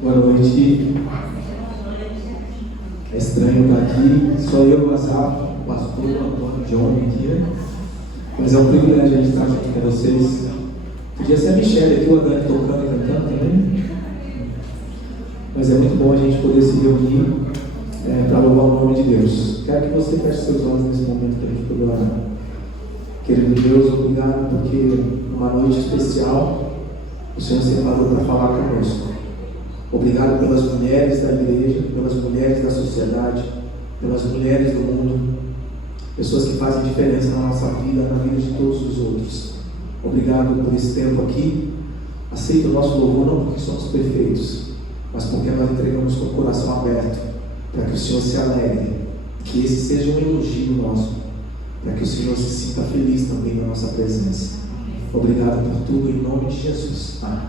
Boa noite. É estranho estar aqui, só eu, o Asaf, o pastor, o Antônio, o John aqui, né? Mas é um privilégio a gente estar aqui com vocês. Podia ser a Michelle aqui, o Adani tocando e cantando também. Mas é muito bom a gente poder se reunir para louvar o nome de Deus. Quero que você feche seus olhos nesse momento para a gente poder orar. Querido Deus, obrigado porque numa noite especial o Senhor separou para falar conosco. Obrigado pelas mulheres da igreja, pelas mulheres da sociedade, pelas mulheres do mundo, pessoas que fazem diferença na nossa vida, na vida de todos os outros. Obrigado por esse tempo aqui. Aceita o nosso louvor não porque somos perfeitos, mas porque nós entregamos com o coração aberto, para que o Senhor se alegre, que esse seja um elogio nosso, para que o Senhor se sinta feliz também na nossa presença. Obrigado por tudo, em nome de Jesus. Amém.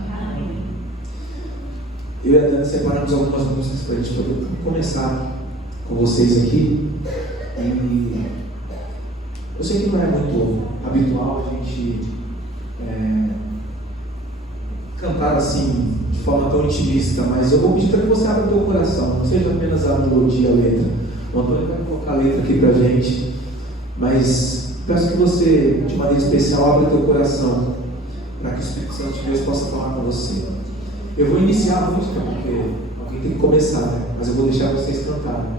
Eu e a Dani separamos algumas músicas para a gente poder começar com vocês aqui. E eu sei que não é muito habitual a gente cantar assim, de forma tão intimista, mas eu vou pedir para que você abra o teu coração, não seja apenas a melodia, a letra. O Antônio vai colocar a letra aqui para a gente, mas peço que você, de maneira especial, abra o teu coração, para que o Espírito Santo de Deus possa falar com você. Eu vou iniciar a música porque alguém tem que começar, né? Mas eu vou deixar vocês cantarem.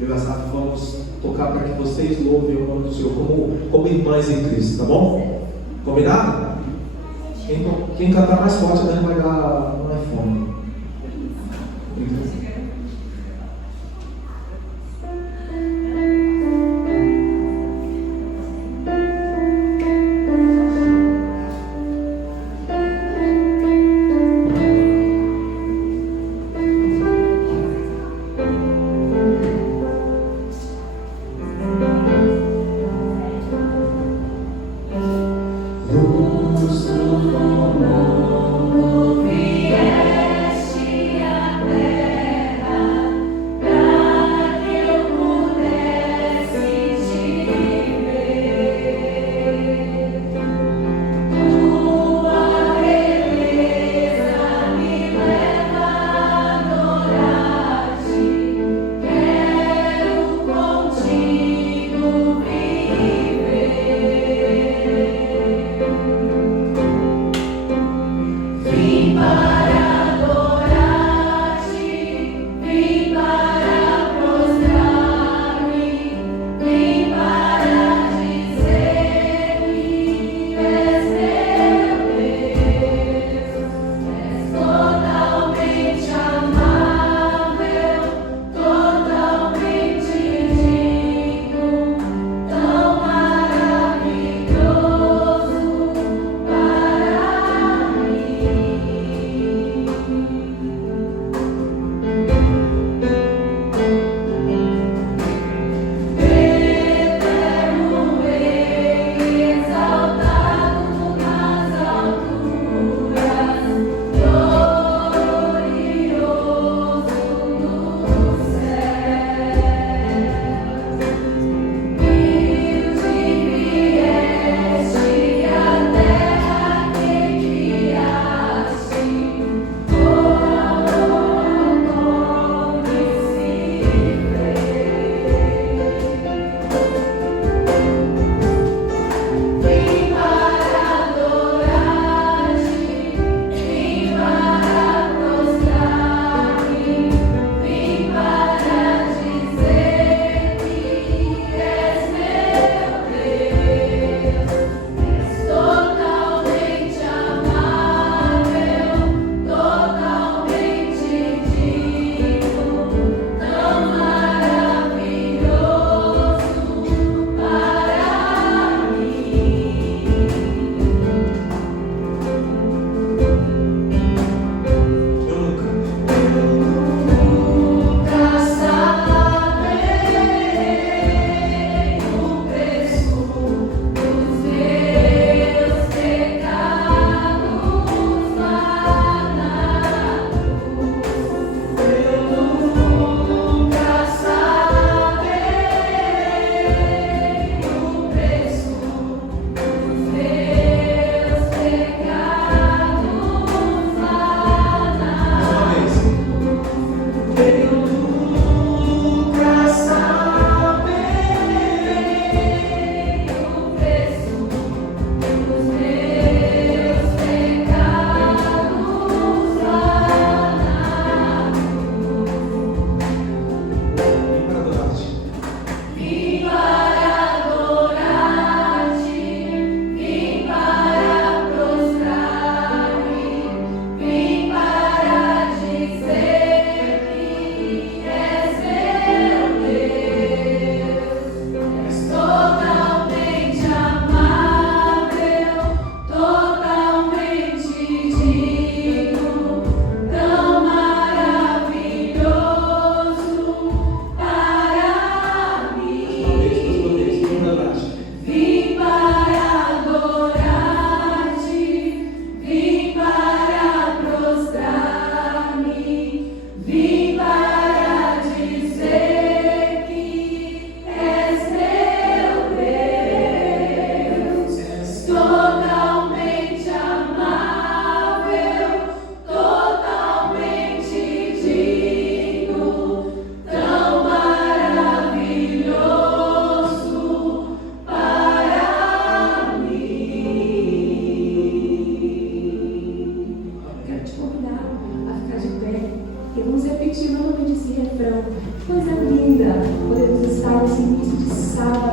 Eu e a Sara vamos tocar para que vocês louvem o nome do Senhor como irmãs em Cristo, tá bom? Combinado? Quem cantar mais forte também vai dar um iPhone. Vieste a terra.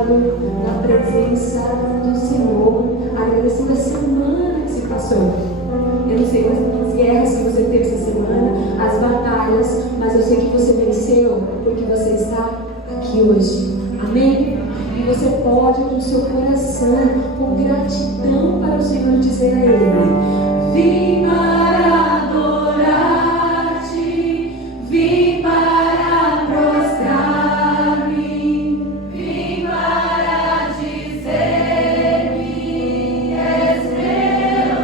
entrando na presença do Senhor, agradecendo a semana que se passou. Eu não sei as guerras que você teve essa semana, as batalhas, mas eu sei que você venceu porque você está aqui hoje. Amém? E você pode, com o seu coração, com gratidão para o Senhor, dizer a Ele: vim para adorar-te, vim para prostrar-me, vim para dizer-me, és meu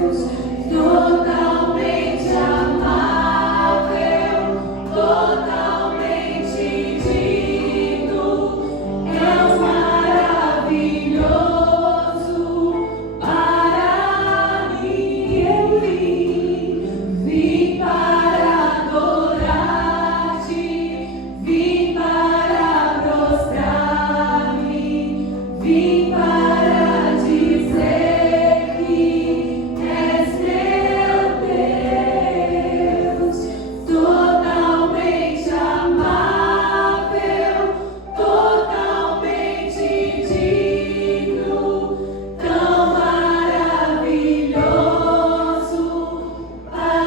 Deus, totalmente amável, totalmente digno, és maravilhoso para mim. Eu vim para adorar-te, vim para prostrar-me, vim para dizer que és meu Deus, totalmente amável, totalmente digno, tão maravilhoso para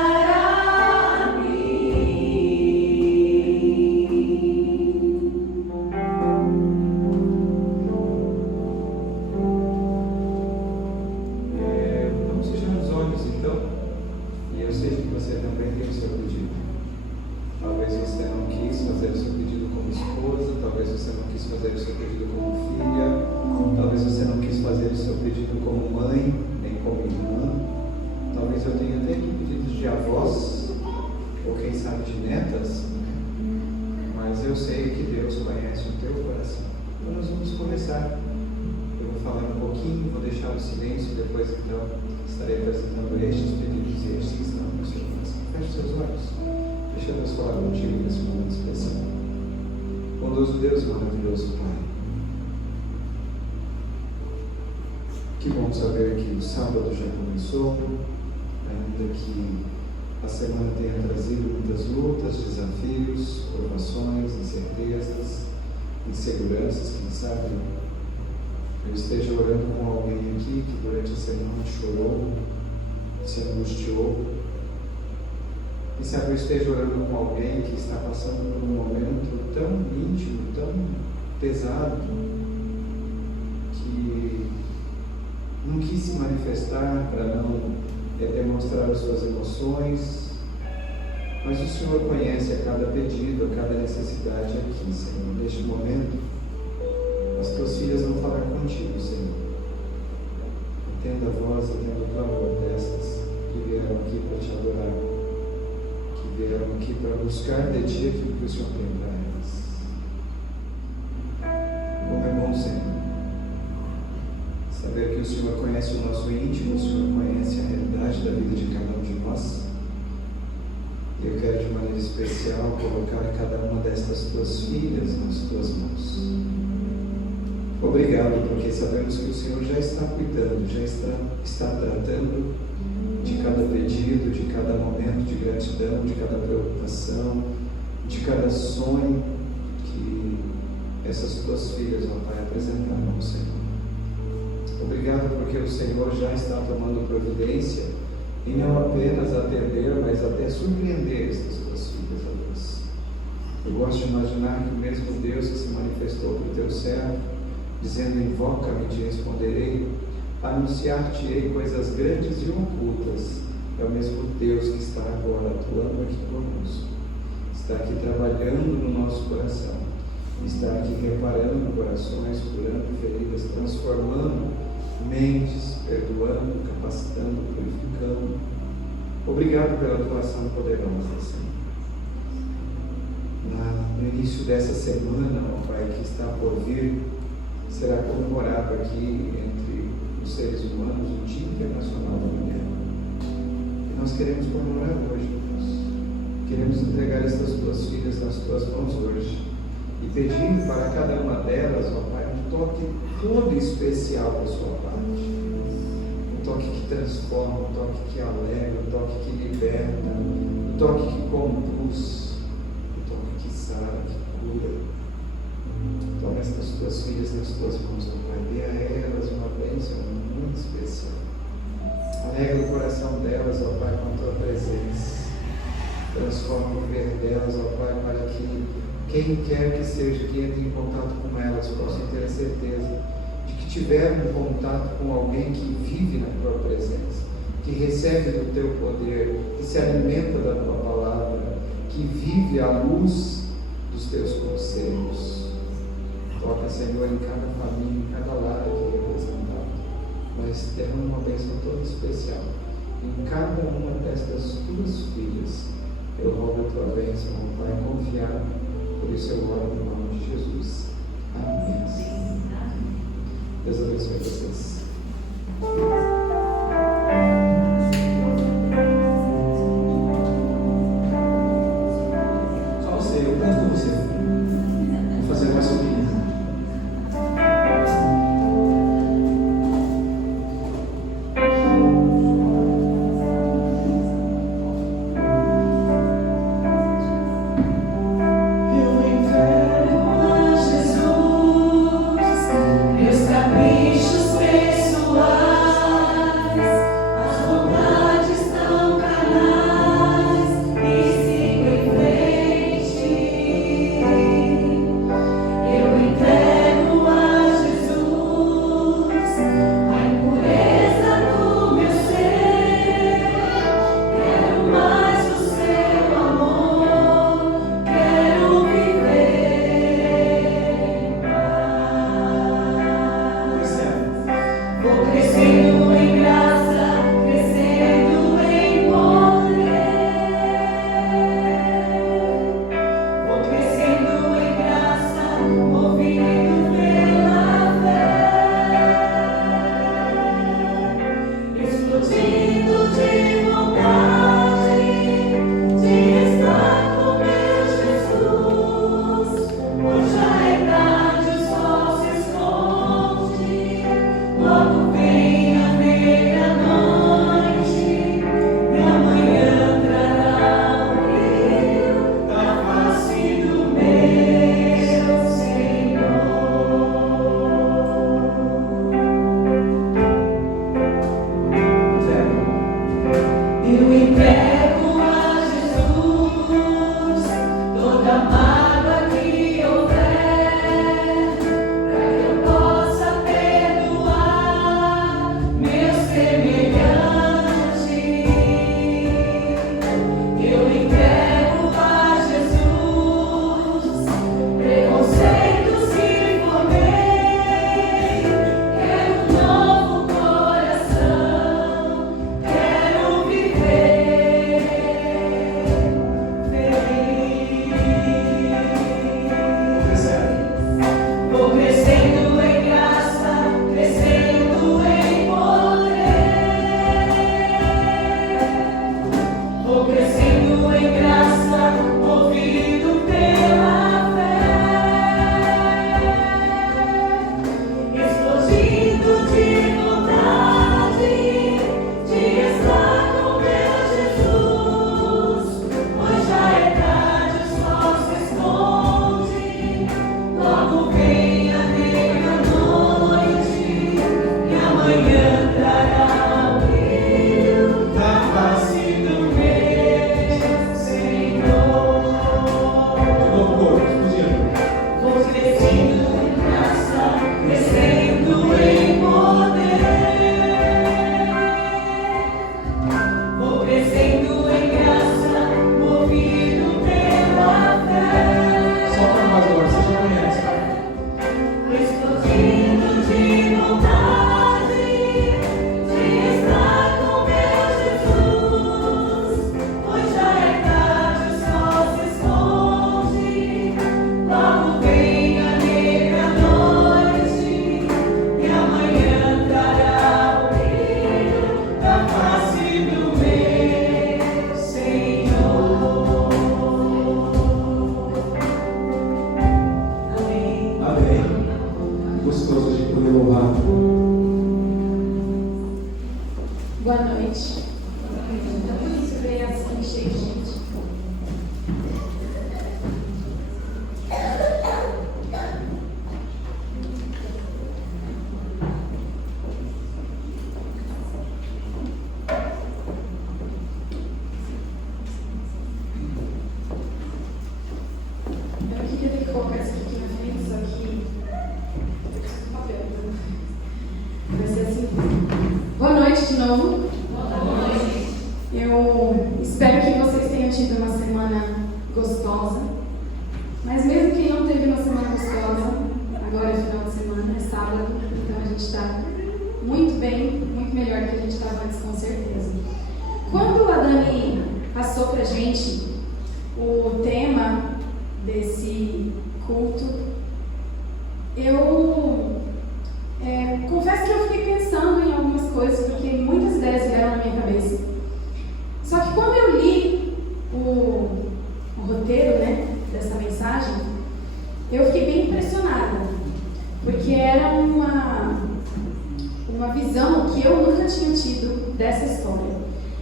Vamos fechar os olhos então. E eu sei que você também tem o seu pedido. Talvez você não quis fazer o seu pedido como esposa, talvez você não quis fazer o seu pedido como filha, talvez você não quis fazer o seu pedido como mãe, nem como irmã. Talvez eu tenha até aqui pedidos de avós, ou quem sabe de netas, mas eu sei que Deus conhece o teu coração. Então nós vamos começar. Eu vou falar um pouquinho, vou deixar o silêncio, depois então estarei apresentando estes pedidos e estes que estão no seu coração. Feche seus olhos. Deixa Deus falar contigo nesse momento especial. Bondoso Deus, maravilhoso Pai. Que bom saber que o sábado já começou, ainda que a semana tenha trazido muitas lutas, desafios, provações, incertezas, inseguranças, quem sabe eu esteja orando com alguém aqui que durante a semana chorou, se angustiou. Quem sabe eu esteja orando com alguém que está passando por um momento tão íntimo, tão pesado, que não quis se manifestar para não demonstrar as suas emoções, mas o Senhor conhece a cada pedido, a cada necessidade aqui, Senhor. Neste momento, as tuas filhas vão falar contigo, Senhor. Atenda a voz, atenda o clamor destas que vieram aqui para te adorar, que vieram aqui para buscar de ti aquilo que o Senhor tem para elas. Como é bom, Senhor, saber que o Senhor conhece o nosso íntimo, o Senhor conhece a realidade da vida de cada um de nós. Eu quero de maneira especial colocar cada uma destas tuas filhas nas tuas mãos. Obrigado, porque sabemos que o Senhor já está cuidando, já está tratando de cada pedido, de cada momento de gratidão, de cada preocupação, de cada sonho que essas tuas filhas, ó Pai, apresentaram ao Senhor. Obrigado porque o Senhor já está tomando providência e não apenas atender, mas até surpreender estas tuas filhas, ó Deus. Eu gosto de imaginar que o mesmo Deus que se manifestou para o teu servo, dizendo: invoca-me e te responderei, anunciar-te-ei coisas grandes e ocultas, é o mesmo Deus que está agora atuando aqui conosco, está aqui trabalhando no nosso coração, está aqui reparando corações, curando feridas, transformando mentes, perdoando, capacitando, purificando. Obrigado pela tua ação poderosa, Senhor. No início dessa semana, ó Pai, que está por vir, será comemorado aqui entre os seres humanos o Dia Internacional da Mulher. E nós queremos comemorar hoje, Deus. Queremos entregar estas tuas filhas nas tuas mãos hoje e pedir para cada uma delas, ó Pai, um toque todo especial da sua parte. Um toque que transforma, um toque que alegra, um toque que liberta, um toque que conduz, um toque que sara, que cura. Um tuas filhas nas tuas mãos, ó Pai. Dê a elas uma bênção muito especial. Alegra o coração delas, ó Pai, com a tua presença. Transforma o viver delas, ó Pai, para que quem quer que seja que entre em contato com elas possa ter a certeza de que tiveram um contato com alguém que vive na tua presença, que recebe do teu poder, que se alimenta da tua palavra, que vive à luz dos teus conselhos. Toca, Senhor, em cada família, em cada lar aqui representado, mas derrama uma bênção toda especial em cada uma destas tuas filhas. Eu rogo a tua bênção, Pai, confiar. Por isso eu oro no nome de Jesus. Amém. Deus abençoe vocês. Só você, eu canto com você. Vou fazer mais sobre isso. Boa noite. Tá bonito ver assim, cheio de gente. noite. Eu espero que vocês tenham tido uma semana gostosa. Mas mesmo quem não teve uma semana gostosa, agora é final de semana, é sábado, então a gente está muito bem, muito melhor do que a gente estava antes, com certeza. Quando a Dani passou pra gente o tema desse culto, eu confesso que eu fiquei pensando em algumas coisas, porque muitas ideias vieram na minha cabeça. Só que quando eu li o roteiro, dessa mensagem, eu fiquei bem impressionada, porque era uma visão que eu nunca tinha tido dessa história.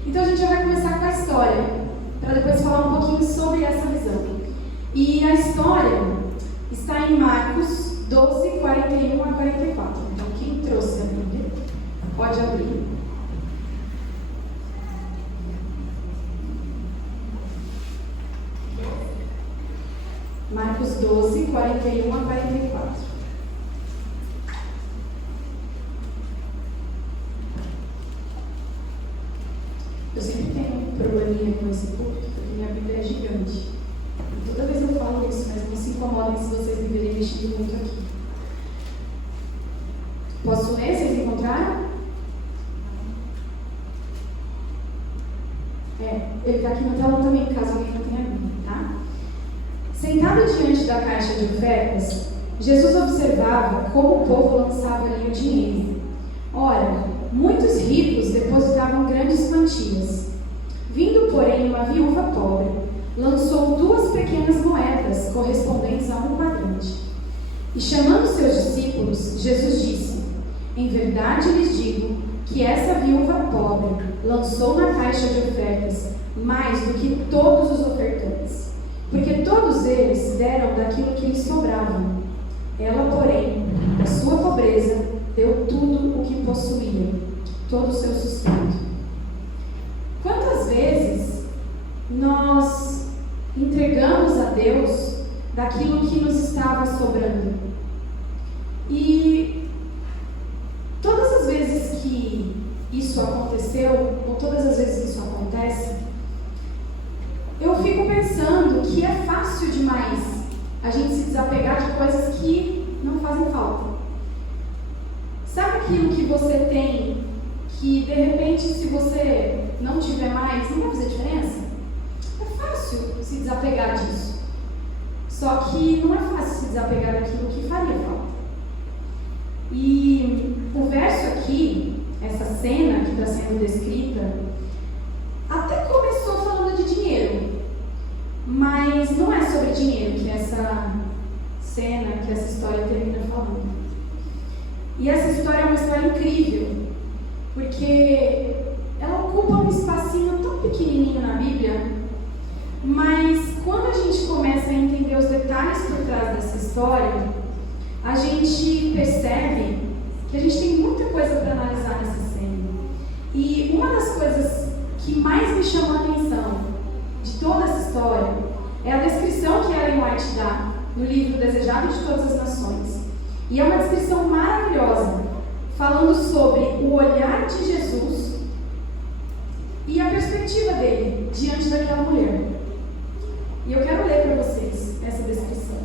Então a gente já vai começar com a história, para depois falar um pouquinho sobre essa visão. E a história está em Marcos 12, 41 a 44. Então quem trouxe a Bíblia pode abrir. Marcos 12, 41 a 44. Eu sempre tenho um probleminha com esse púlpito, porque minha Bíblia é gigante. E toda vez eu falo isso, mas não se incomodem se vocês me verem mexendo muito aqui. Posso ler? Vocês encontraram? Ele está aqui na tela também, caso alguém não tenha visto, tá? Sentado diante da caixa de ofertas, Jesus observava como o povo lançava ali o dinheiro. Ora, muitos ricos depositavam grandes quantias. Vindo, porém, uma viúva pobre, lançou 2 pequenas moedas correspondentes a 1 quadrante. E chamando seus discípulos, Jesus disse: em verdade lhes digo que essa viúva pobre lançou na caixa de ofertas mais do que todos os ofertantes, porque todos eles deram daquilo que lhes sobrava. Ela, porém, da sua pobreza, deu tudo o que possuía, todo o seu sustento. Quantas vezes nós entregamos a Deus daquilo que nos estava sobrando? E todas as vezes que isso aconteceu, ou todas as vezes que isso acontece, eu fico pensando que é fácil demais a gente se desapegar de coisas que não fazem falta. Sabe aquilo que você tem, que de repente, se você não tiver mais, não vai fazer diferença? É fácil se desapegar disso. Só que não é fácil se desapegar daquilo que faria falta. E o verso aqui, essa cena que está sendo descrita, até começou falando de dinheiro, mas não é sobre dinheiro que essa cena, que essa história termina falando. E essa história é uma história incrível, porque ela ocupa um espacinho tão pequenininho na Bíblia, mas quando a gente começa a entender os detalhes por trás dessa história, a gente percebe que a gente tem muita coisa para analisar nessa cena. E uma das coisas que mais me chamou a atenção de toda essa história é a descrição que Ellen White dá no livro Desejado de Todas as Nações. E é uma descrição maravilhosa, falando sobre o olhar de Jesus e a perspectiva dele diante daquela mulher. E eu quero ler para vocês essa descrição.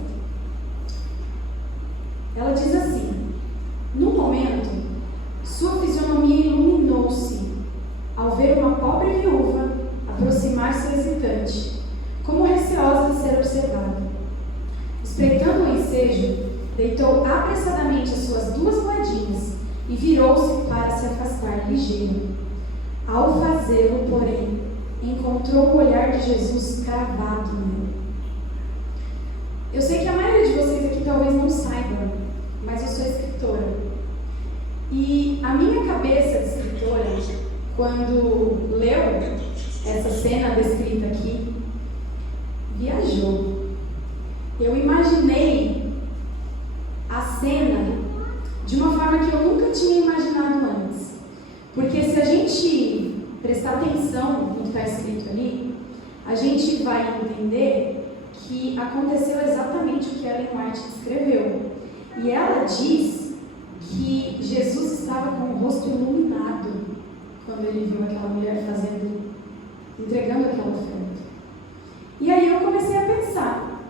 Ela diz assim: no momento, sua fisionomia iluminou-se ao ver uma pobre viúva aproximar-se hesitante, como receosa de ser observada. Espreitando o ensejo, deitou apressadamente as suas 2 moedinhas e virou-se para se afastar ligeiro. Ao fazê-lo, porém, encontrou o olhar de Jesus cravado nele. Eu sei que a maioria de vocês aqui talvez não saiba, mas eu sou escritora. E a minha cabeça de escritora, quando leu essa cena descrita aqui, viajou. Eu imaginei a cena de uma forma que eu nunca tinha imaginado antes. Porque se a gente prestar atenção no que está escrito ali, a gente vai entender que aconteceu exatamente o que Ellen White escreveu. E ela diz que Jesus estava com o rosto iluminado quando ele viu aquela mulher entregando aquela oferta. E aí eu comecei a pensar,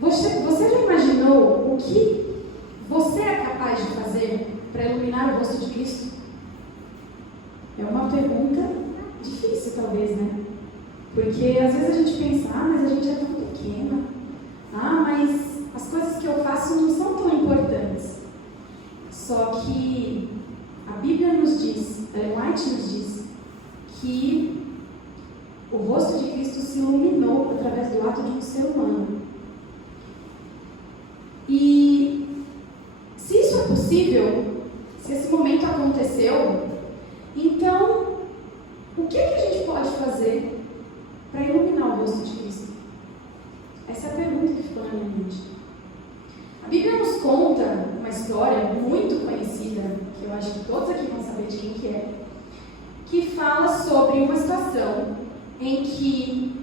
você já imaginou o que você é capaz de fazer para iluminar o rosto de Cristo? É uma pergunta difícil, talvez, né? Porque às vezes a gente pensa, mas a gente é tão pequena. Mas as coisas que eu faço não são tão importantes. Só que a Bíblia nos diz, Ellen White nos diz, que o rosto de Cristo se iluminou através do ato de um ser humano. E se isso é possível, se esse momento aconteceu, então o que a gente pode fazer para iluminar o rosto de Cristo? Essa é a pergunta que ficou na minha mente. A Bíblia nos conta uma história muito conhecida, que eu acho que todos aqui vão saber de quem que é, que fala sobre uma situação em que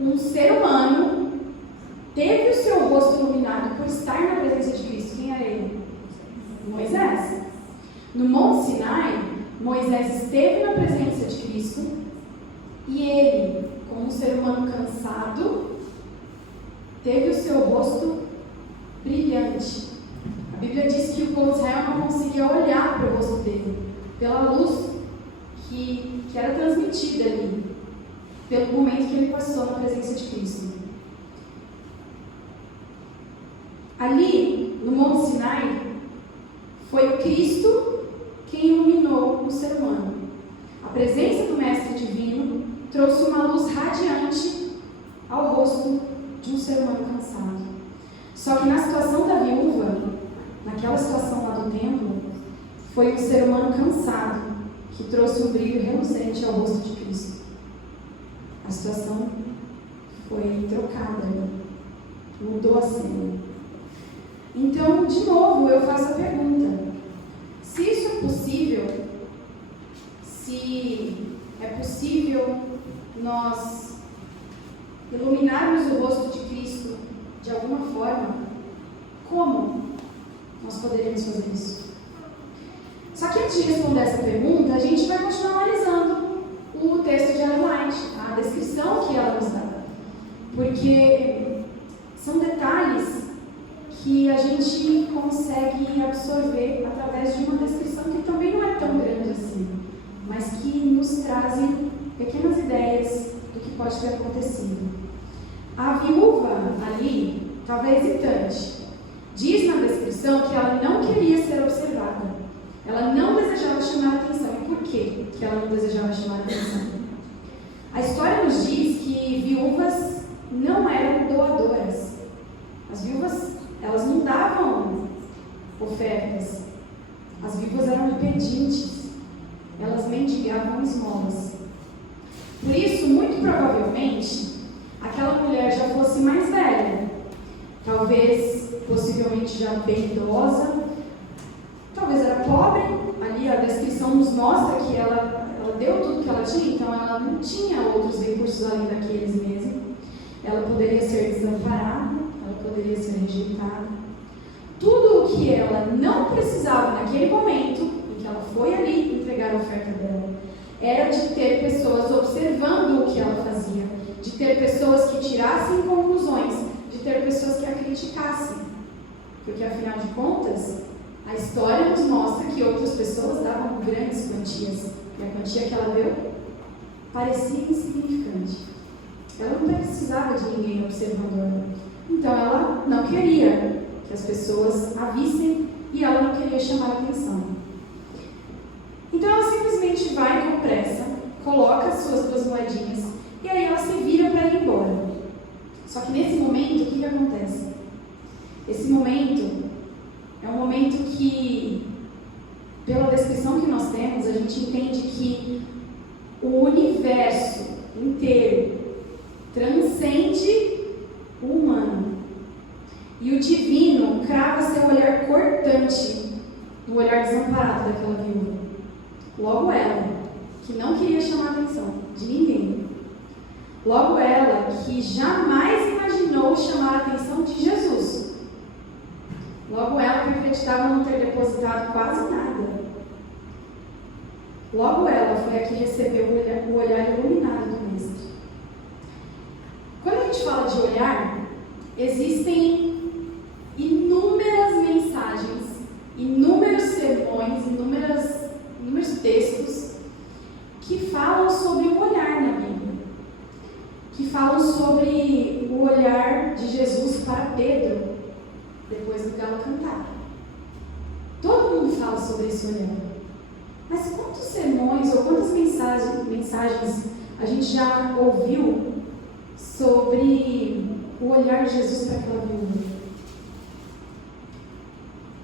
um ser humano teve o seu rosto iluminado por estar na presença de Cristo. Quem era ele? Moisés. No Monte Sinai, Moisés esteve na presença de Cristo e ele, como um ser humano cansado, teve o seu rosto brilhante. A Bíblia diz que o povo de Israel não conseguia olhar para o rosto dele, pela luz que era transmitida ali, pelo momento que ele passou na presença de Cristo. Ali, no Monte Sinai, foi o Cristo quem iluminou o ser humano. A presença do Mestre Divino trouxe uma luz radiante ao rosto de um ser humano cansado. Só que na situação da viúva, naquela situação lá do templo, foi um ser humano cansado que trouxe um brilho reluzente ao rosto de Cristo. A situação foi trocada, mudou a cena. Então, de novo, eu faço a pergunta: se isso é possível, se é possível nós iluminarmos o rosto de Cristo de alguma forma, como nós poderíamos fazer isso? Só que antes de responder essa pergunta, a gente vai continuar analisando o texto de Ellen White, a descrição que ela nos dá, porque são detalhes que a gente consegue absorver através de uma descrição que também não é tão grande assim, mas que nos trazem pequenas ideias do que pode ter acontecido. A viúva ali estava hesitante. Diz na descrição que ela não queria ser observada. Ela não desejava chamar a atenção. E por quê que ela não desejava chamar a atenção? A história nos diz que viúvas não eram doadoras. As viúvas, elas não davam ofertas. As viúvas eram pedintes. Elas mendigavam esmolas. Por isso, muito provavelmente, aquela mulher já fosse mais velha. Talvez, possivelmente já bem idosa. Talvez era pobre. Ali a descrição nos mostra que ela deu tudo que ela tinha, então ela não tinha outros recursos além daqueles mesmo. Ela poderia ser desamparada, ela poderia ser rejeitada. Tudo o que ela não precisava naquele momento, em que ela foi ali entregar a oferta dela, era de ter pessoas observando o que ela fazia, de ter pessoas que tirassem conclusões, de ter pessoas que a criticassem. Porque, afinal de contas, a história nos mostra que outras pessoas davam grandes quantias, e a quantia que ela deu parecia insignificante. Ela não precisava de ninguém observando ela. Então ela não queria que as pessoas a vissem e ela não queria chamar a atenção. Então ela simplesmente vai com pressa, coloca as suas 2 moedinhas e aí ela se vira para ir embora. Só que nesse momento, o que acontece? Esse momento é um momento que, pela descrição que nós temos, a gente entende que o universo inteiro transcende o humano. E o divino crava seu olhar cortante no olhar desamparado daquela viúva. Logo ela, que não queria chamar a atenção de ninguém. Logo ela, que jamais imaginou chamar a atenção de Jesus. Logo ela, que acreditava não ter depositado quase nada. Logo ela foi a que recebeu o olhar iluminado do Mestre. Quando a gente fala de olhar, existem inúmeras mensagens, inúmeros sermões, inúmeros textos que falam sobre o olhar na Bíblia, que falam sobre o olhar de Jesus para Pedro depois do galo cantar. Todo mundo fala sobre esse olhar. Mas quantos sermões ou quantas mensagens a gente já ouviu sobre o olhar de Jesus para aquela viúva?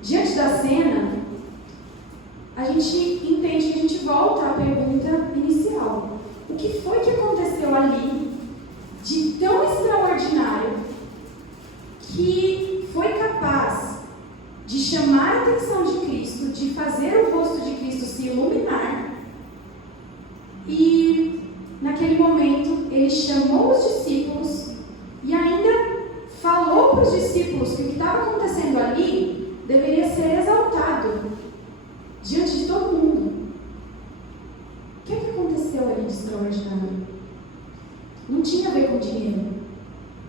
Diante da cena, a gente entende que a gente volta à pergunta inicial. O que foi que aconteceu ali de tão extraordinário que foi capaz de chamar a atenção de Cristo, de fazer o rosto de Cristo se iluminar, e naquele momento ele chamou os discípulos e ainda falou para os discípulos que o que estava acontecendo ali deveria ser exaltado diante de todo mundo. O que é que aconteceu ali de extraordinário? Não tinha a ver com dinheiro.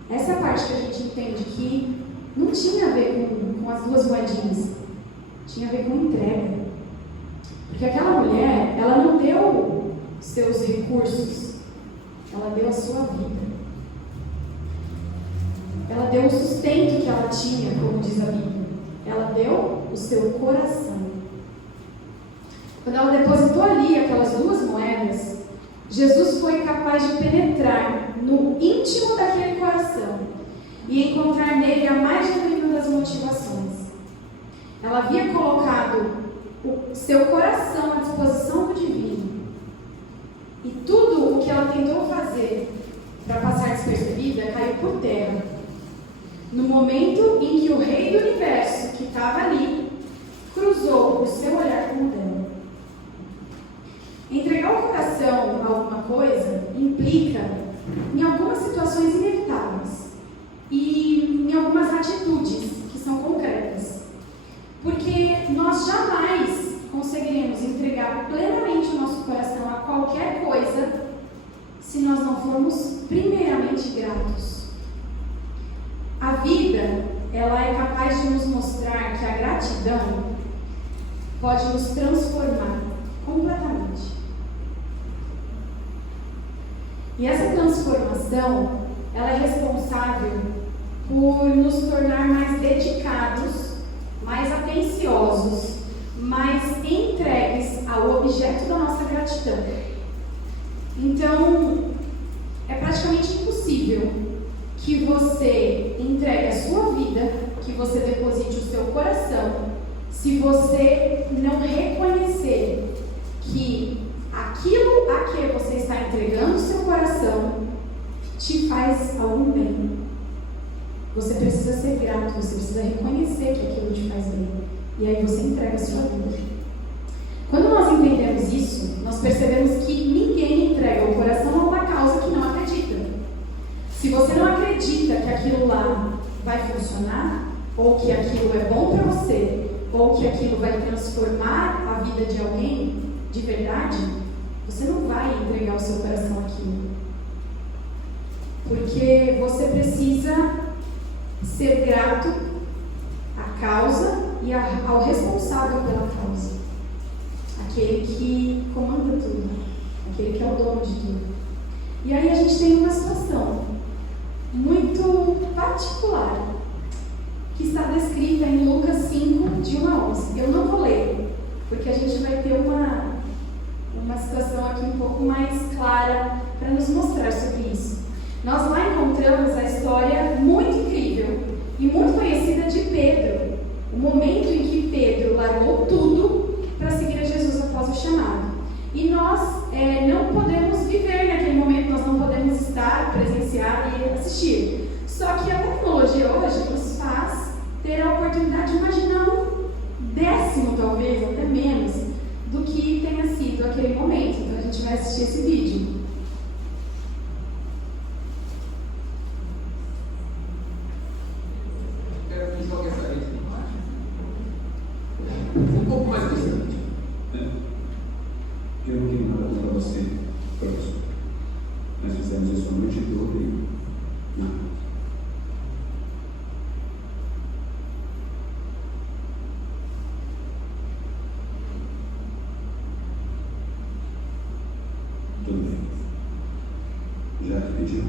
Essa é a parte que a gente entende que não tinha a ver com as duas moedinhas. Tinha a ver com entrega. Porque aquela mulher, ela não deu seus recursos, ela deu a sua vida. Ela deu o sustento que ela tinha, como diz a Bíblia. Ela deu o seu coração. Quando ela depositou ali aquelas duas moedas, Jesus foi capaz de penetrar no íntimo daquele coração e encontrar nele a mais genuína das motivações. Ela havia colocado o seu coração à disposição do divino. E tudo o que ela tentou fazer para passar despercebida caiu por terra. No momento em que o Rei do Universo, que estava ali, cruzou o seu olhar com o dela. Entregar o coração a alguma coisa implica em algumas situações inevitáveis e em algumas atitudes que são concretas. Porque nós jamais conseguiremos entregar plenamente o nosso coração a qualquer coisa se nós não formos primeiramente gratos. A vida, ela é capaz de nos mostrar que a gratidão pode nos transformar completamente. E essa transformação, ela é responsável por nos tornar mais dedicados, mais atenciosos, mais entregues ao objeto da nossa gratidão. Então, é praticamente impossível que você entregue a sua vida, que você deposite o seu coração, se você não reconhecer que aquilo a que você está entregando o seu coração te faz algum bem. Você precisa ser grato, você precisa reconhecer que aquilo te faz bem. E aí você entrega a sua vida. Quando nós entendemos isso, nós percebemos que ninguém entrega o coração a uma causa que não acredita. Se você não acredita que aquilo lá vai funcionar, ou que aquilo é bom para você, ou que aquilo vai transformar a vida de alguém de verdade, você não vai entregar o seu coração àquilo. Porque você precisa ser grato à causa e ao responsável pela causa. Aquele que comanda tudo, aquele que é o dono de tudo. E aí a gente tem uma situação muito particular que está descrita em Lucas 5, de 1 a 11. Eu não vou ler, porque a gente vai ter uma situação aqui um pouco mais clara para nos mostrar sobre isso. Nós lá encontramos a história muito incrível e muito conhecida de Pedro, o momento em que Pedro largou tudo para seguir a Jesus após o chamado. E nós não podemos viver naquele momento, nós não podemos estar, presenciar e assistir. Só que a tecnologia hoje nos faz ter a oportunidade de imaginar um décimo, talvez, até menos, do que tenha sido aquele momento. Então a gente vai assistir esse vídeo. Quero que jogue essa lista embaixo. Um pouco mais distante. Né? me pediu.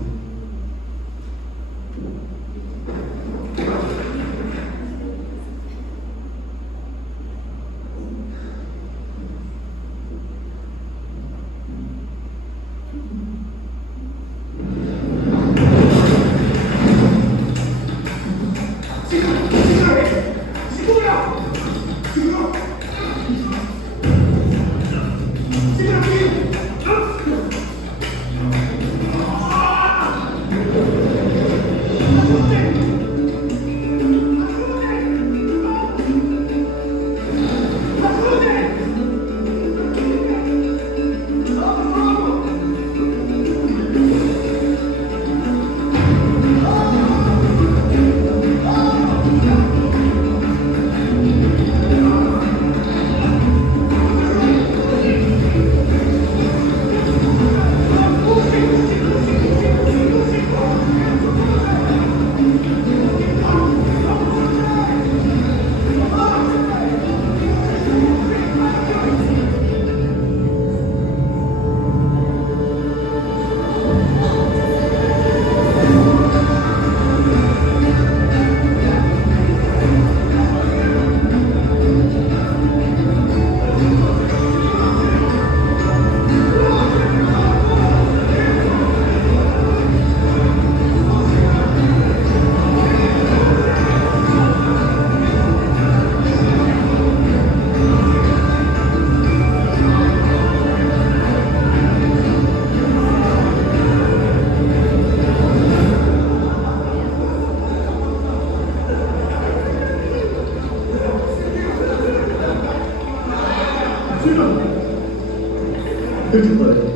Eu te falei.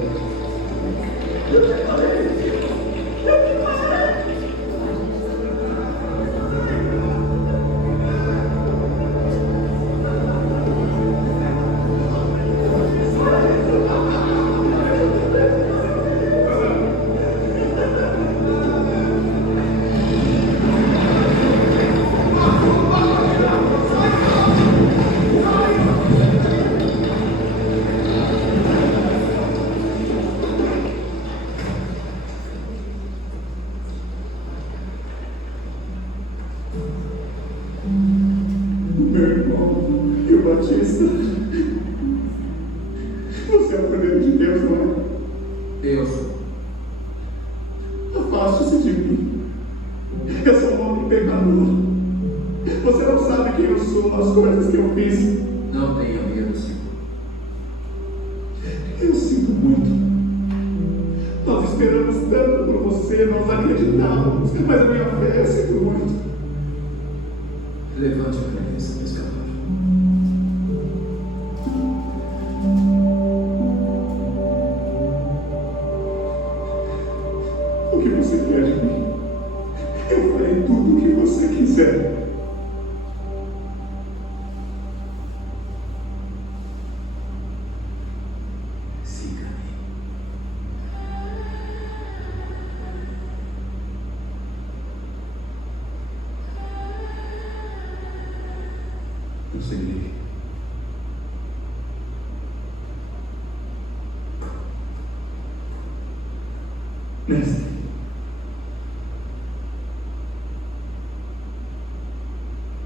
Meu irmão, Rio Batista, você é o Cordeiro de Deus, não é? Deus. Afaste-se de mim. Eu sou um homem pecador. Você não sabe quem eu sou, as coisas que eu fiz. Não tenha medo, Senhor. Eu sinto muito. Nós esperamos tanto por você, nós acreditávamos, mas a minha fé, eu sinto muito. Levante a cabeça, pescador. O que você quer de mim? Eu farei tudo o que você quiser. Siga-me. Eu seguirei. Mestre,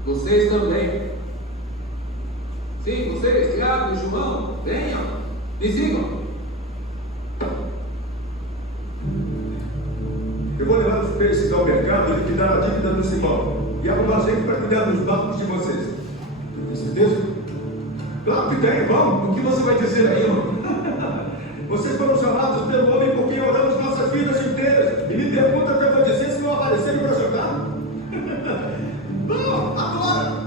Vocês também. Sim, vocês, Tiago e João, venham. Me sigam. Eu vou levar os peixes ao mercado e liquidar a dívida do Simão. E arrumar gente para cuidar dos bancos de vocês. Tem certeza? Claro que tem, vamos. O que você vai dizer aí, irmão? Vocês foram chamados pelo homem por quem oramos nossas vidas inteiras. E me pergunta o que eu vou dizer se não aparecerem para jogar. Não, agora!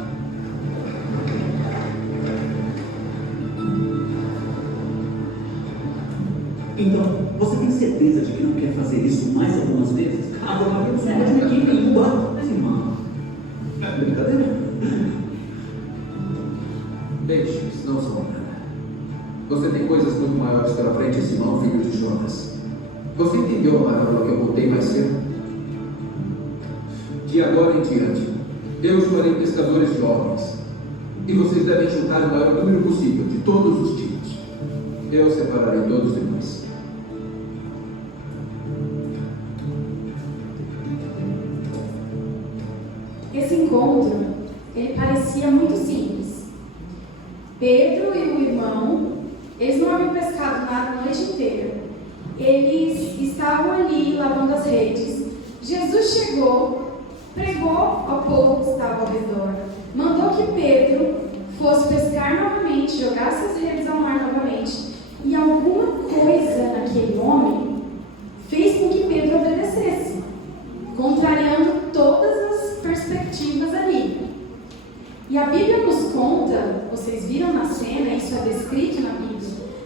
Então, você tem certeza de que não quer fazer isso mais algumas vezes? Agora nós somos uma equipe em embora. Mas, irmão, é brincadeira. Deixe, isso não são nada. Você tem coisas muito maiores pela frente, Simão, filho de Jonas. Você entendeu a parábola que eu contei mais cedo? De agora em diante, eu os farei pescadores de homens. E vocês devem juntar o maior número possível de todos os tipos. Eu separarei todos de nós. haviam pescado nada a noite inteira. Eles estavam ali lavando as redes. Jesus chegou, pregou ao povo que estava ao redor, mandou que Pedro fosse pescar novamente, jogasse as redes ao mar novamente. E alguma coisa naquele homem fez com que Pedro obedecesse, contrariando todas as perspectivas ali. E a Bíblia nos conta, vocês viram na cena, isso é descrito na Bíblia,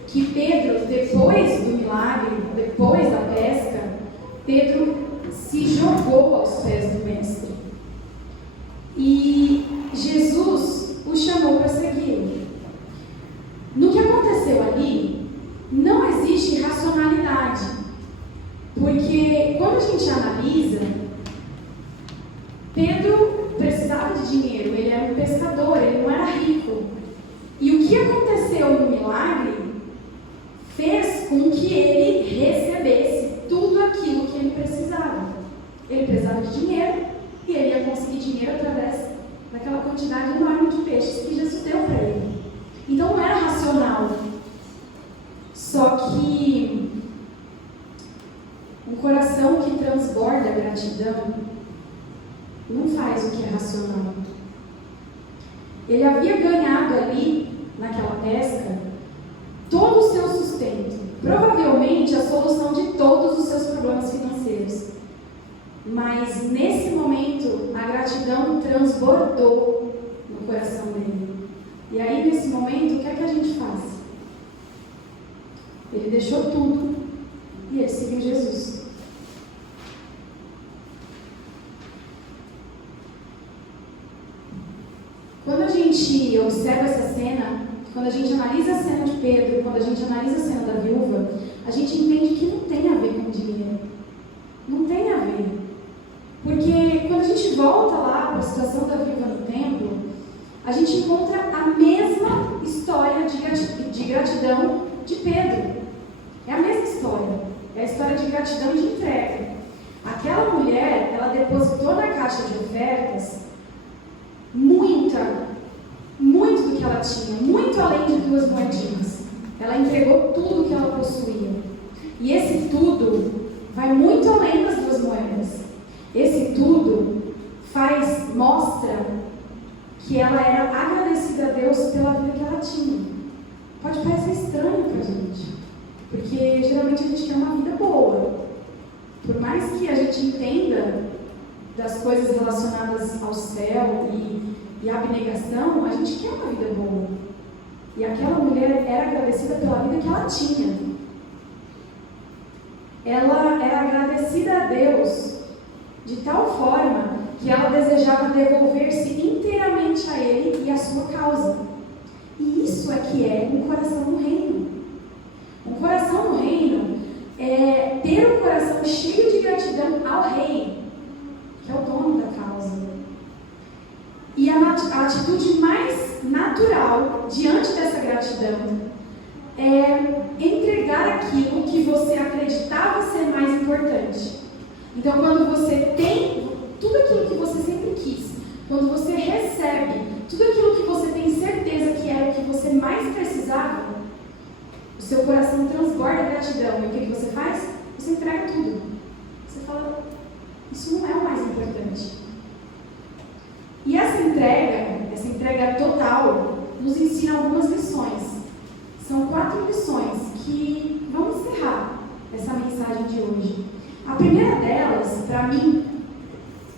que Pedro, depois do milagre, depois da pesca, Pedro se jogou aos pés do Mestre. E Jesus o chamou para segui-lo. No que aconteceu ali, não existe racionalidade. Porque quando a gente analisa, Pedro precisava de dinheiro, ele era um pescador, ele não era rico. E o que aconteceu no milagre fez com que ele recebesse tudo aquilo que ele precisava. Ele precisava de dinheiro e ele ia conseguir dinheiro através daquela quantidade enorme de peixes que Jesus deu para ele. Então não era racional. Só que um coração que transborda gratidão não faz o que é racional. Ele havia ganhado ali, naquela pesca, todo o seu sustento, provavelmente a solução de todos os seus problemas financeiros. Mas nesse momento, a gratidão transbordou no coração dele. E aí, nesse momento, o que é que a gente faz? Ele deixou tudo e ele seguiu Jesus. Quando a gente observa essa cena, quando a gente analisa a cena de Pedro, quando a gente analisa a cena da viúva, a gente entende que não tem a ver com dinheiro. Não tem a ver. Porque quando a gente volta lá para a situação da viúva no templo, a gente encontra a mesma história de gratidão de Pedro. É a mesma história. É a história de gratidão e de entrega. Aquela mulher, ela depositou na caixa de ofertas muito do que ela tinha, muito além de 2 moedinhas. Ela entregou tudo que ela possuía. E esse tudo vai muito além das 2 moedas. Esse tudo mostra que ela era agradecida a Deus pela vida que ela tinha. Pode parecer estranho pra gente, porque geralmente a gente quer uma vida boa. Por mais que a gente entenda das coisas relacionadas ao céu e à abnegação, a gente quer uma vida boa. E aquela mulher era agradecida pela vida que ela tinha. Ela era agradecida a Deus de tal forma que ela desejava devolver-se inteiramente a Ele e à sua causa. E isso é que é um coração no reino. Um coração no reino é ter um coração cheio de gratidão ao Rei, que é o dono da causa. E a atitude mais natural diante dessa gratidão é entregar aquilo que você acreditava ser mais importante. Então, quando você tem tudo aquilo que você sempre quis, quando você recebe tudo aquilo que você tem certeza que era o que você mais precisava, o seu coração transborda gratidão. E o que você faz? Você entrega tudo. Você fala, isso não é o mais importante. E essa entrega total, nos ensina algumas lições. São 4 lições que vão encerrar essa mensagem de hoje. A primeira delas, para mim,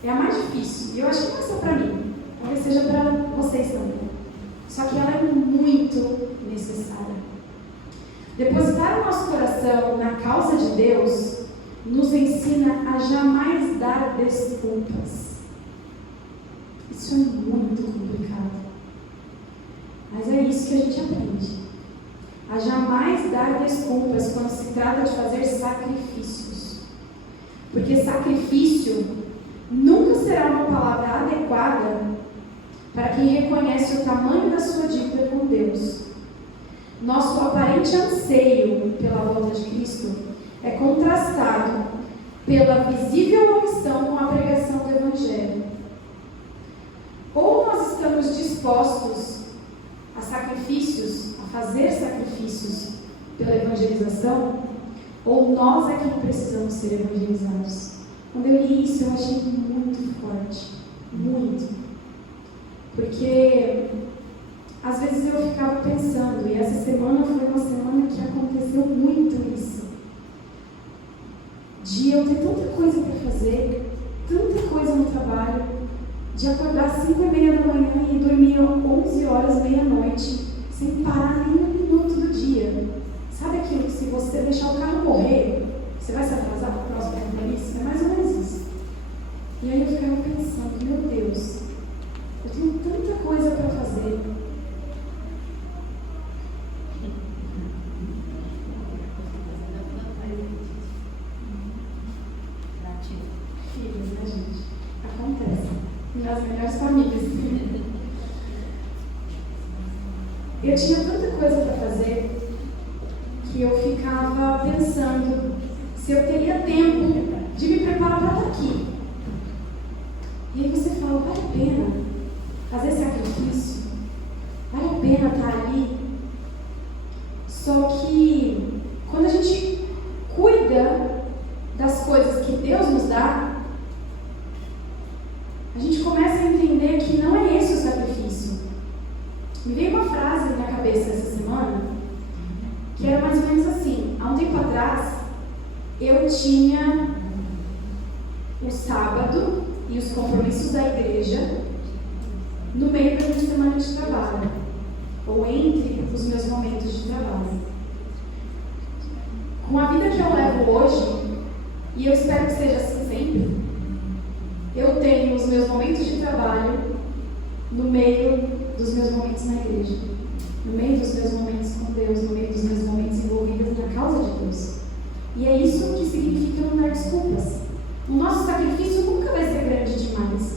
é a mais difícil. E eu acho que não é só para mim, talvez seja para vocês também. Só que ela é muito necessária. Depositar o nosso coração na causa de Deus nos ensina a jamais dar desculpas. Isso é muito complicado. Mas é isso que a gente aprende. A jamais dar desculpas quando se trata de fazer sacrifícios. Porque sacrifício nunca será uma palavra adequada para quem reconhece o tamanho da sua dívida com Deus. Nosso aparente anseio pela volta de Cristo é contrastado pela visível omissão com a pregação do Evangelho. Ou nós estamos dispostos a sacrifícios, a fazer sacrifícios pela evangelização, ou nós é que precisamos ser evangelizados? Quando eu li isso, eu achei muito forte, muito. Porque às vezes eu ficava pensando, e essa semana foi uma semana que aconteceu muito isso. De eu ter tanta coisa para fazer, tanta coisa no trabalho, de acordar às 5:30 da manhã e dormir 11 horas, meia-noite, sem parar nem um minuto do dia. Sabe aquilo que se você deixar o carro morrer, você vai se atrasar para o próximo compromisso? É mais ou menos isso. E aí eu ficava pensando, meu Deus, eu tenho tanta coisa para fazer. Filhos, né, gente? Acontece. Nas melhores famílias. Eu tinha tanta coisa para fazer que eu ficava pensando se eu teria tempo de me preparar para estar aqui. E aí você fala, vale a pena fazer sacrifício? Vale a pena estar ali? Só que quando a gente cuida das coisas que Deus nos dá, a gente começa a entender que não é esse o sacrifício. Me veio uma frase na minha cabeça essa semana, que era mais ou menos assim. Há um tempo atrás, eu tinha o sábado e os compromissos da igreja no meio da minha semana de trabalho, ou entre os meus momentos de trabalho. Com a vida que eu levo hoje, e eu espero que seja assim sempre, eu tenho os meus momentos de trabalho no meio dos meus momentos na igreja, no meio dos meus momentos com Deus, no meio dos meus momentos envolvidos na causa de Deus. E é isso que significa não dar desculpas. O nosso sacrifício nunca vai ser grande demais,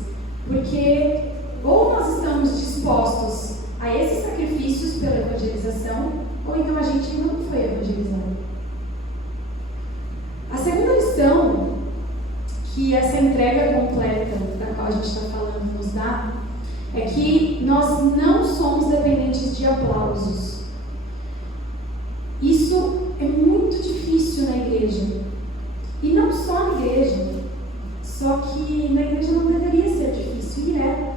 porque ou nós estamos dispostos a esses sacrifícios pela evangelização, ou então a gente ainda não foi evangelizado. A segunda lição que essa entrega completa da qual a gente está falando nos dá é que nós não somos dependentes de aplausos. Isso é muito difícil na igreja. E não só na igreja. Só que na igreja não deveria ser difícil, e é.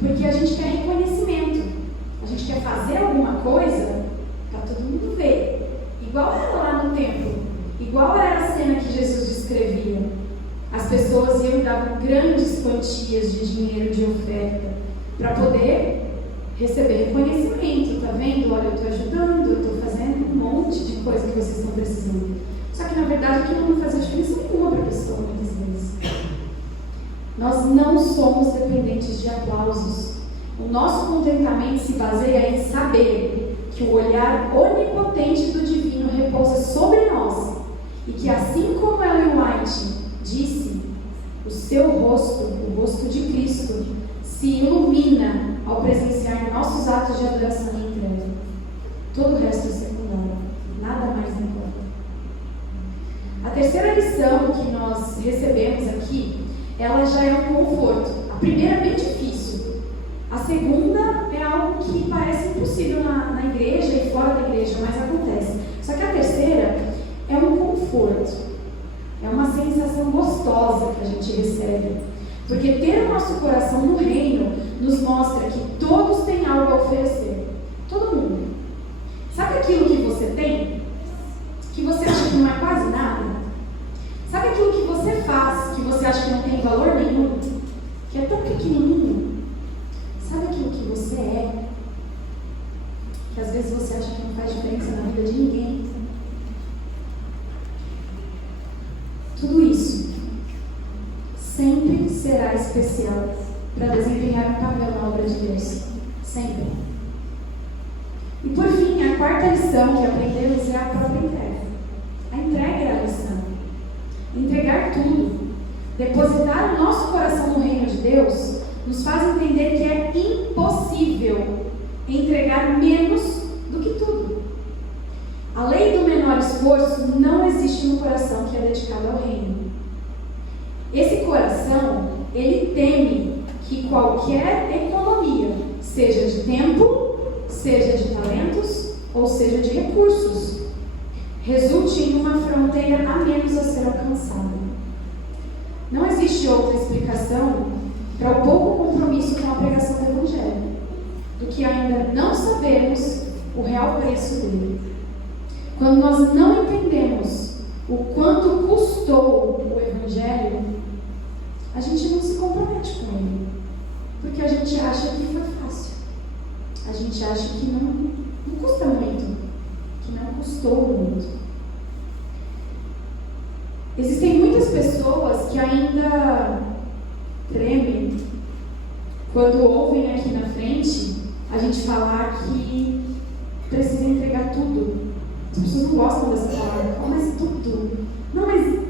Porque a gente quer reconhecimento. A gente quer fazer alguma coisa para todo mundo ver. Igual era lá no templo. Igual era a cena que Jesus descrevia. As pessoas iam e davam grandes quantias de dinheiro de oferta para poder receber reconhecimento. Tá vendo? Olha, eu estou ajudando, eu estou fazendo um monte de coisa que vocês estão precisando. Só que na verdade aquilo não faz diferença nenhuma para a pessoa muitas vezes. Nós não somos dependentes de aplausos. O nosso contentamento se baseia em saber que o olhar onipotente do divino repousa sobre nós e que, assim como Ellen White disse, o seu rosto, o rosto de Cristo, se ilumina ao presenciar nossos atos de adoração e entrega. Todo o resto é secundário, nada mais importa. A terceira lição que nós recebemos aqui, ela já é um conforto. A primeira é bem difícil. A segunda é algo que parece impossível na igreja e fora da igreja, mas acontece. Só que a terceira é um conforto. É uma sensação gostosa que a gente recebe. Porque ter o nosso coração no reino nos mostra que todos têm algo a oferecer. Todo mundo. Sabe aquilo que você tem? Que você acha que não é quase nada? Sabe aquilo que você faz, que você acha que não tem valor nenhum? Que é tão pequenininho? Sabe aquilo que você é? Que às vezes você acha que não faz diferença na vida de ninguém? Tudo isso sempre será especial para desempenhar um papel na obra de Deus. Sempre. E por fim, a quarta lição que aprendemos é a própria entrega. A entrega é a lição. Entregar tudo, depositar o nosso coração no reino de Deus, nos faz entender que é impossível entregar menos do que tudo. A lei do menor esforço não existe no coração que é dedicado ao reino. Esse coração, ele teme que qualquer economia, seja de tempo, seja de talentos ou seja de recursos, resulte em uma fronteira a menos a ser alcançada. Não existe outra explicação para o pouco compromisso com a pregação do Evangelho do que ainda não sabermos o real preço dele. Quando nós não entendemos o quanto custou o Evangelho, a gente não se compromete com ele, porque a gente acha que foi fácil, a gente acha que não custa muito, que não custou muito. Existem muitas pessoas que ainda tremem quando ouvem aqui na frente a gente falar que precisa entregar tudo. As pessoas não gostam dessa palavra. Oh, mas tudo. Não, mas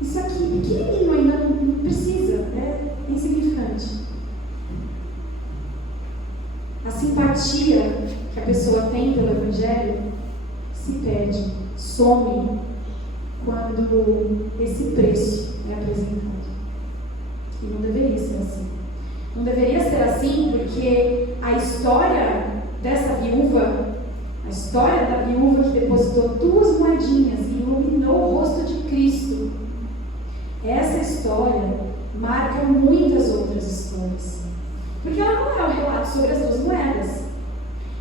isso aqui pequenininho ainda não precisa. É insignificante. A simpatia que a pessoa tem pelo Evangelho se perde, some quando esse preço é apresentado. E não deveria ser assim. Não deveria ser assim porque a história dessa viúva, a história da viúva que depositou 2 moedinhas e iluminou o rosto de Cristo, essa história marca muitas outras histórias. Porque ela não é um relato sobre as 2 moedas.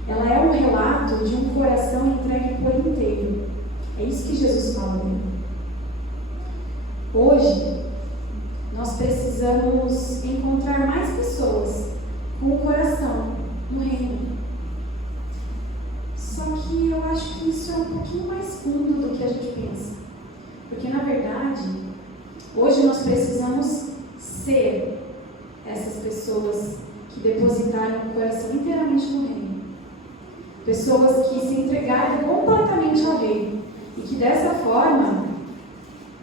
Ela é um relato de um coração entregue por inteiro. É isso que Jesus fala dele. Hoje, nós precisamos encontrar mais pessoas com o coração no reino. Só que eu acho que isso é um pouquinho mais fundo do que a gente pensa. Porque, na verdade, hoje nós precisamos ser essas pessoas que depositaram o coração inteiramente no reino. Pessoas que se entregaram completamente ao reino. E que, dessa forma,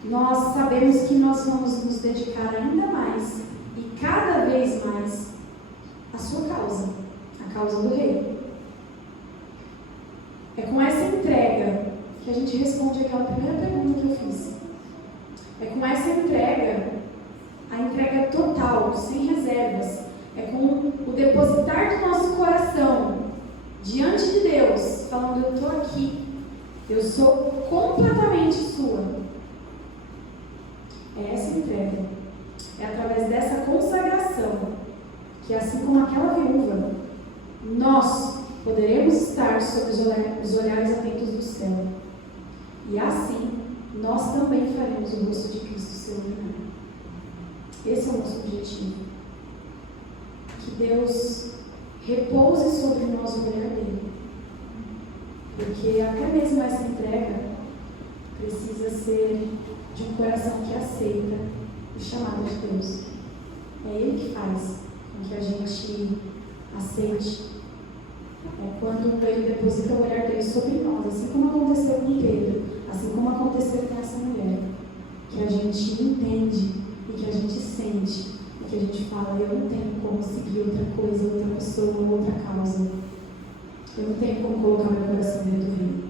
nós sabemos que nós vamos nos dedicar ainda mais e cada vez mais à sua causa, a causa do rei. É com essa entrega que a gente responde aquela primeira pergunta que eu fiz. É com essa entrega, a entrega total, sem reservas. É com o depositar do nosso coração diante de Deus, falando: eu estou aqui, eu sou completamente sua. É essa entrega. É através dessa consagração que, assim como aquela viúva, nós poderemos estar sob os olhares atentos do céu. E assim, nós também faremos o rosto de Cristo se iluminar. Esse é o nosso objetivo. Que Deus repouse sobre nós o olhar dele. Porque até mesmo essa entrega precisa ser de um coração que aceita o chamado de Deus. É Ele que faz com que a gente aceite. É quando Ele deposita o olhar dele sobre nós, assim como aconteceu com Pedro, assim como aconteceu com essa mulher, que a gente entende e que a gente sente e que a gente fala: eu não tenho como seguir outra coisa, outra pessoa, outra causa. Eu não tenho como colocar meu coração dentro do reino.